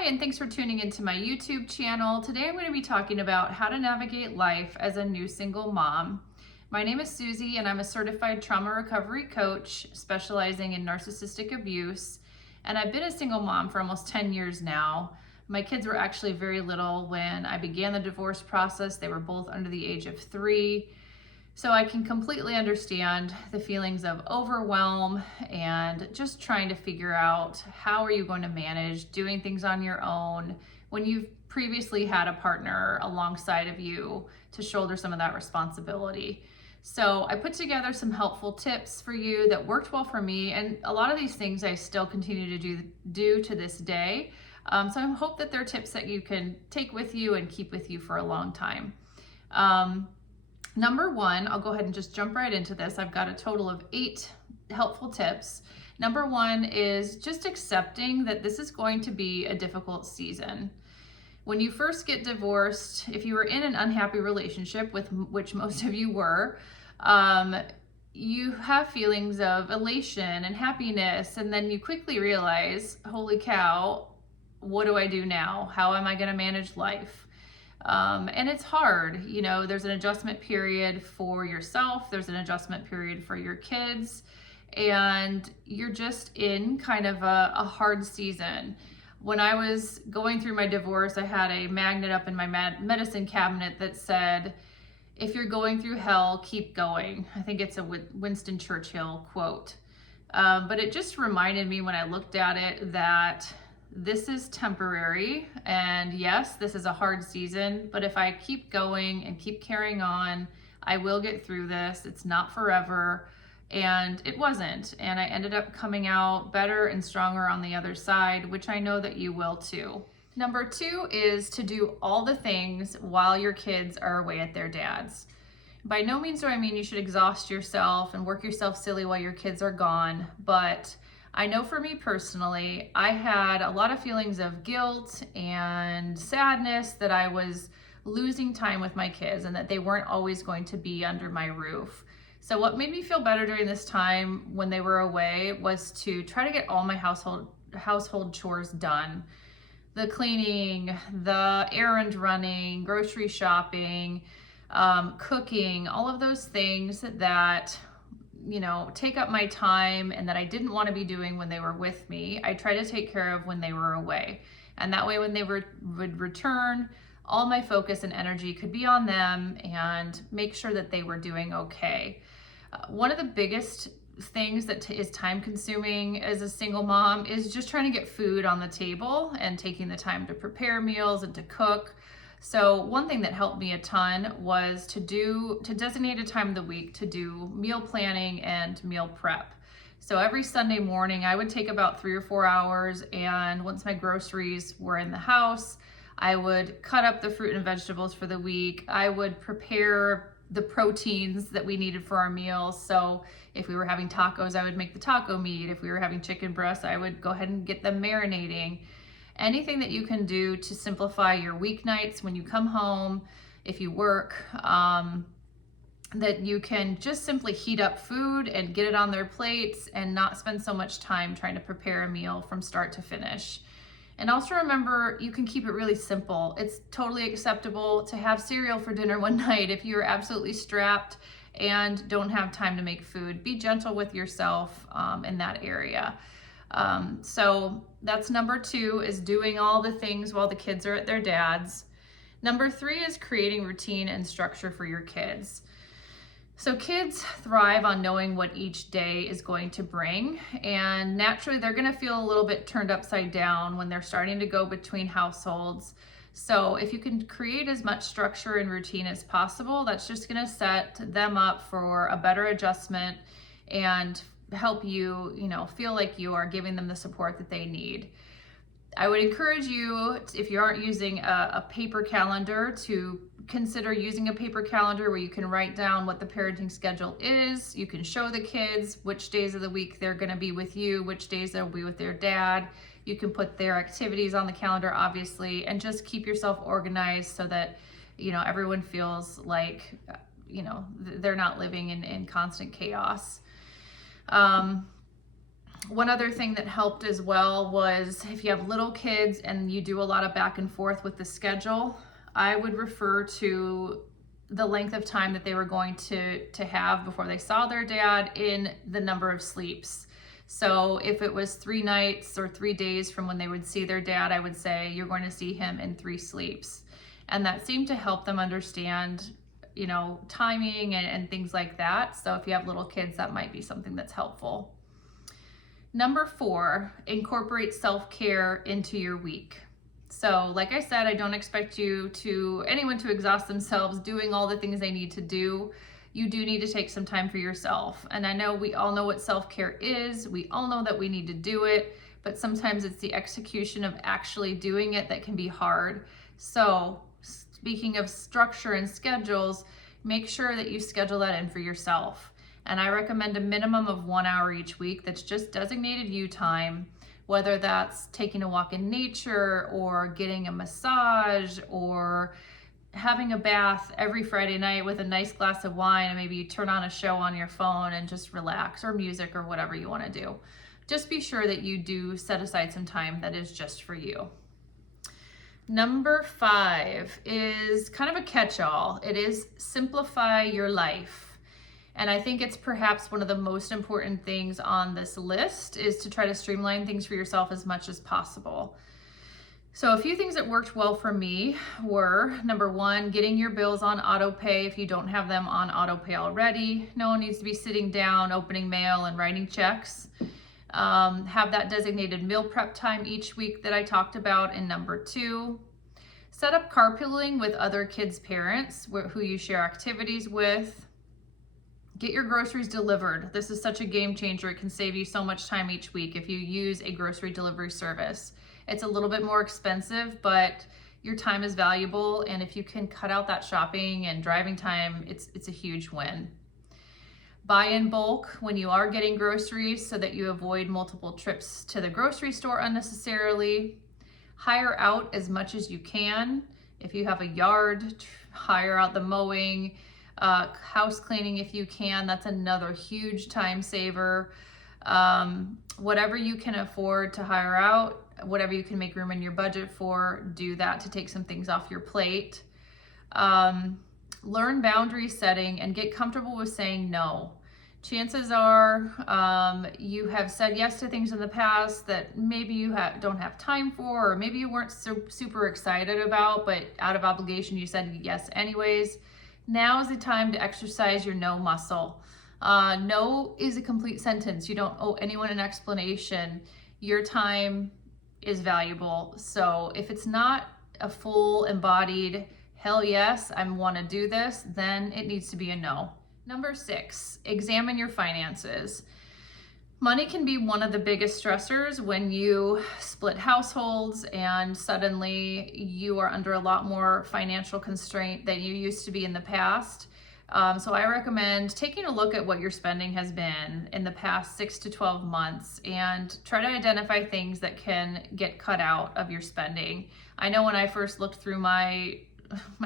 Hi, and thanks for tuning into my YouTube channel. Today I'm going to be talking about how to navigate life as a new single mom. My name is Susie, and I'm a certified trauma recovery coach specializing in narcissistic abuse. And I've been a single mom for almost 10 years now. My kids were actually very little when I began the divorce process. They were both under the age of 3. So I can completely understand the feelings of overwhelm and just trying to figure out how are you going to manage doing things on your own when you've previously had a partner alongside of you to shoulder some of that responsibility. So I put together some helpful tips for you that worked well for me, and a lot of these things I still continue to do to this day. So I hope that they're tips that you can take with you and keep with you for a long time. Number 1, I'll go ahead and just jump right into this. I've got a total of 8 helpful tips. Number 1 is just accepting that this is going to be a difficult season. When you first get divorced, if you were in an unhappy relationship, with which most of you were, you have feelings of elation and happiness, and then you quickly realize, holy cow, what do I do now? How am I going to manage life? And it's hard, there's an adjustment period for yourself, there's an adjustment period for your kids, and you're just in kind of a hard season. When I was going through my divorce, I had a magnet up in my medicine cabinet that said, if you're going through hell, keep going. I think it's a Winston Churchill quote. But it just reminded me when I looked at it that this is temporary, and yes, this is a hard season, but if I keep going and keep carrying on, I will get through this. It's not forever, and it wasn't, and I ended up coming out better and stronger on the other side, which I know that you will too. Number 2 is to do all the things while your kids are away at their dad's. By no means do I mean you should exhaust yourself and work yourself silly while your kids are gone, but I know for me personally, I had a lot of feelings of guilt and sadness that I was losing time with my kids and that they weren't always going to be under my roof. So what made me feel better during this time when they were away was to try to get all my household chores done. The cleaning, the errand running, grocery shopping, cooking, all of those things that take up my time and that I didn't want to be doing when they were with me, I try to take care of when they were away. And that way when they would return, all my focus and energy could be on them and make sure that they were doing okay. One of the biggest things that is time consuming as a single mom is just trying to get food on the table and taking the time to prepare meals and to cook. So one thing that helped me a ton was to designate a time of the week to do meal planning and meal prep. So every Sunday morning I would take about 3 or 4 hours, and once my groceries were in the house, I would cut up the fruit and vegetables for the week. I would prepare the proteins that we needed for our meals. So if we were having tacos, I would make the taco meat. If we were having chicken breasts, I would go ahead and get them marinating. Anything that you can do to simplify your weeknights when you come home, if you work, that you can just simply heat up food and get it on their plates and not spend so much time trying to prepare a meal from start to finish. And also remember, you can keep it really simple. It's totally acceptable to have cereal for dinner one night if you're absolutely strapped and don't have time to make food. Be gentle with yourself in that area. So that's number 2, is doing all the things while the kids are at their dad's. Number 3 is creating routine and structure for your kids. So kids thrive on knowing what each day is going to bring, and naturally they're going to feel a little bit turned upside down when they're starting to go between households. So if you can create as much structure and routine as possible, that's just going to set them up for a better adjustment and help you, feel like you are giving them the support that they need. I would encourage you, if you aren't using a paper calendar, to consider using a paper calendar where you can write down what the parenting schedule is. You can show the kids which days of the week they're going to be with you, which days they'll be with their dad. You can put their activities on the calendar, obviously, and just keep yourself organized so that, everyone feels like, they're not living in constant chaos. One other thing that helped as well was if you have little kids and you do a lot of back and forth with the schedule, I would refer to the length of time that they were going to have before they saw their dad in the number of sleeps. So if it was 3 nights or 3 days from when they would see their dad, I would say you're going to see him in 3 sleeps. And that seemed to help them understand, you know, timing and things like that. So if you have little kids, that might be something that's helpful. Number 4, incorporate self-care into your week. So like I said, I don't expect anyone to exhaust themselves doing all the things they need to do. You do need to take some time for yourself. And I know we all know what self-care is. We all know that we need to do it, but sometimes it's the execution of actually doing it that can be hard. So speaking of structure and schedules, make sure that you schedule that in for yourself. And I recommend a minimum of 1 hour each week that's just designated you time, whether that's taking a walk in nature or getting a massage or having a bath every Friday night with a nice glass of wine, and maybe you turn on a show on your phone and just relax, or music, or whatever you want to do. Just be sure that you do set aside some time that is just for you. Number 5 is kind of a catch-all. It is simplify your life. And I think it's perhaps one of the most important things on this list is to try to streamline things for yourself as much as possible. So a few things that worked well for me were, number 1, getting your bills on auto pay if you don't have them on auto pay already. No one needs to be sitting down, opening mail and writing checks. Have that designated meal prep time each week that I talked about in number 2. Set up carpooling with other kids' parents who you share activities with. Get your groceries delivered. This is such a game changer. It can save you so much time each week if you use a grocery delivery service. It's a little bit more expensive, but your time is valuable, and if you can cut out that shopping and driving time, it's a huge win. Buy in bulk when you are getting groceries so that you avoid multiple trips to the grocery store unnecessarily. Hire out as much as you can. If you have a yard, hire out the mowing, house cleaning if you can. That's another huge time saver. Whatever you can afford to hire out, whatever you can make room in your budget for, do that to take some things off your plate. Learn boundary setting and get comfortable with saying no. Chances are you have said yes to things in the past that maybe you don't have time for, or maybe you weren't super excited about, but out of obligation you said yes anyways. Now is the time to exercise your no muscle. No is a complete sentence. You don't owe anyone an explanation. Your time is valuable. So if it's not a full embodied, hell yes, I want to do this, then it needs to be a no. Number 6, examine your finances. Money can be one of the biggest stressors when you split households and suddenly you are under a lot more financial constraint than you used to be in the past. So I recommend taking a look at what your spending has been in the past 6 to 12 months and try to identify things that can get cut out of your spending. I know when I first looked through my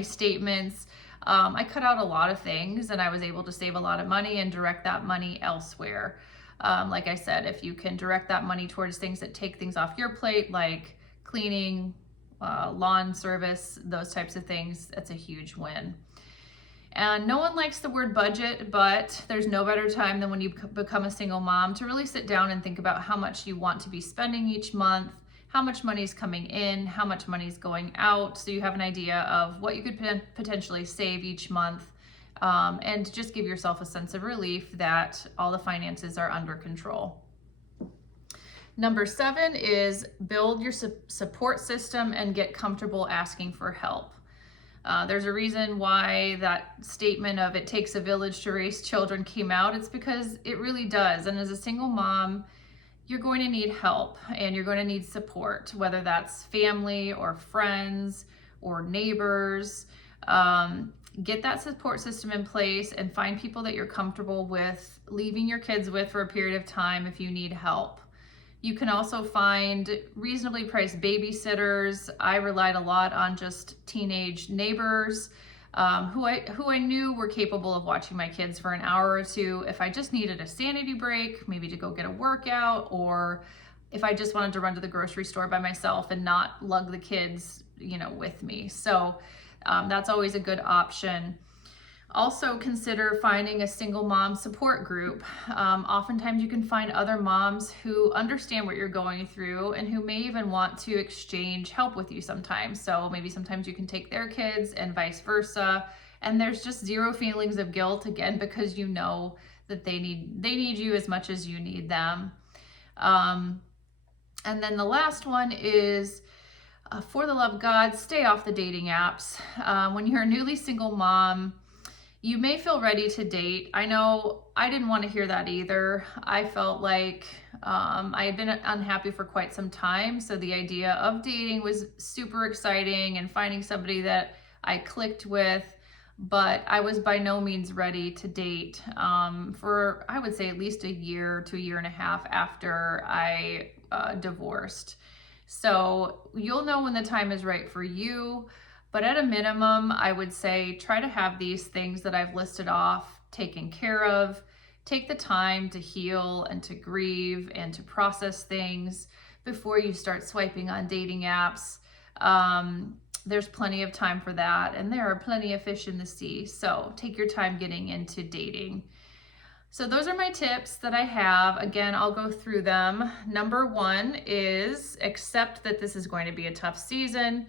statements, I cut out a lot of things and I was able to save a lot of money and direct that money elsewhere. Like I said, if you can direct that money towards things that take things off your plate, like cleaning, lawn service, those types of things, that's a huge win. And no one likes the word budget, but there's no better time than when you become a single mom to really sit down and think about how much you want to be spending each month, how much money is coming in, how much money is going out, so you have an idea of what you could potentially save each month, and just give yourself a sense of relief that all the finances are under control. Number 7 is build your support system and get comfortable asking for help. There's a reason why that statement of it takes a village to raise children came out. It's because it really does. And as a single mom, you're going to need help and you're going to need support, whether that's family or friends or neighbors. Get that support system in place and find people that you're comfortable with leaving your kids with for a period of time if you need help. You can also find reasonably priced babysitters. I relied a lot on just teenage neighbors. who I knew were capable of watching my kids for an hour or two if I just needed a sanity break, maybe to go get a workout, or if I just wanted to run to the grocery store by myself and not lug the kids, with me. So that's always a good option. Also consider finding a single mom support group. Oftentimes you can find other moms who understand what you're going through and who may even want to exchange help with you sometimes. So maybe sometimes you can take their kids and vice versa. And there's just zero feelings of guilt, again, because you know that they need you as much as you need them. And then the last one is, for the love of God, stay off the dating apps. When you're a newly single mom, you may feel ready to date. I know I didn't want to hear that either. I felt like I had been unhappy for quite some time. So the idea of dating was super exciting and finding somebody that I clicked with, but I was by no means ready to date for, I would say, at least a year to a year and a half after I divorced. So you'll know when the time is right for you. But at a minimum, I would say try to have these things that I've listed off taken care of. Take the time to heal and to grieve and to process things before you start swiping on dating apps. There's plenty of time for that, and there are plenty of fish in the sea. So take your time getting into dating. So those are my tips that I have. Again, I'll go through them. Number 1 is accept that this is going to be a tough season.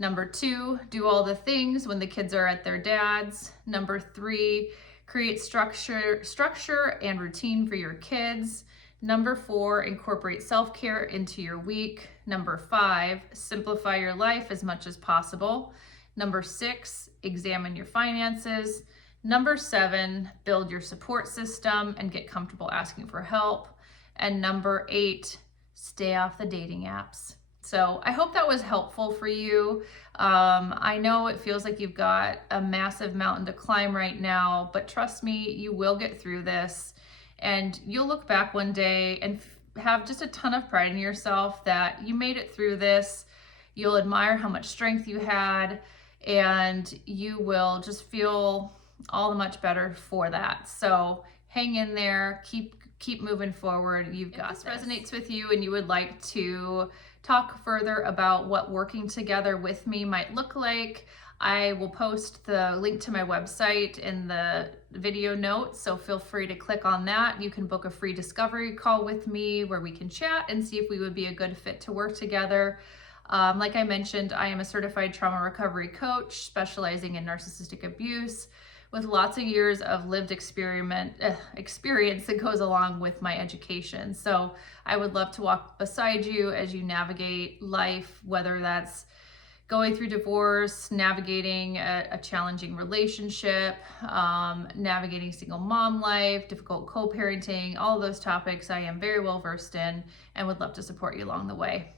Number 2, do all the things when the kids are at their dad's. Number 3, create structure and routine for your kids. Number 4, incorporate self-care into your week. Number 5, simplify your life as much as possible. Number 6, examine your finances. Number 7, build your support system and get comfortable asking for help. And number 8, stay off the dating apps. So I hope that was helpful for you. I know it feels like you've got a massive mountain to climb right now, but trust me, you will get through this, and you'll look back one day and have just a ton of pride in yourself that you made it through this. You'll admire how much strength you had, and you will just feel all the much better for that. So hang in there, keep moving forward. You've got this. If this resonates with you and you would like to talk further about what working together with me might look like, I will post the link to my website in the video notes, so feel free to click on that. You can book a free discovery call with me where we can chat and see if we would be a good fit to work together. Like I mentioned, I am a certified trauma recovery coach specializing in narcissistic abuse, with lots of years of lived experience that goes along with my education. So I would love to walk beside you as you navigate life, whether that's going through divorce, navigating a challenging relationship, navigating single mom life, difficult co-parenting, all those topics I am very well versed in and would love to support you along the way.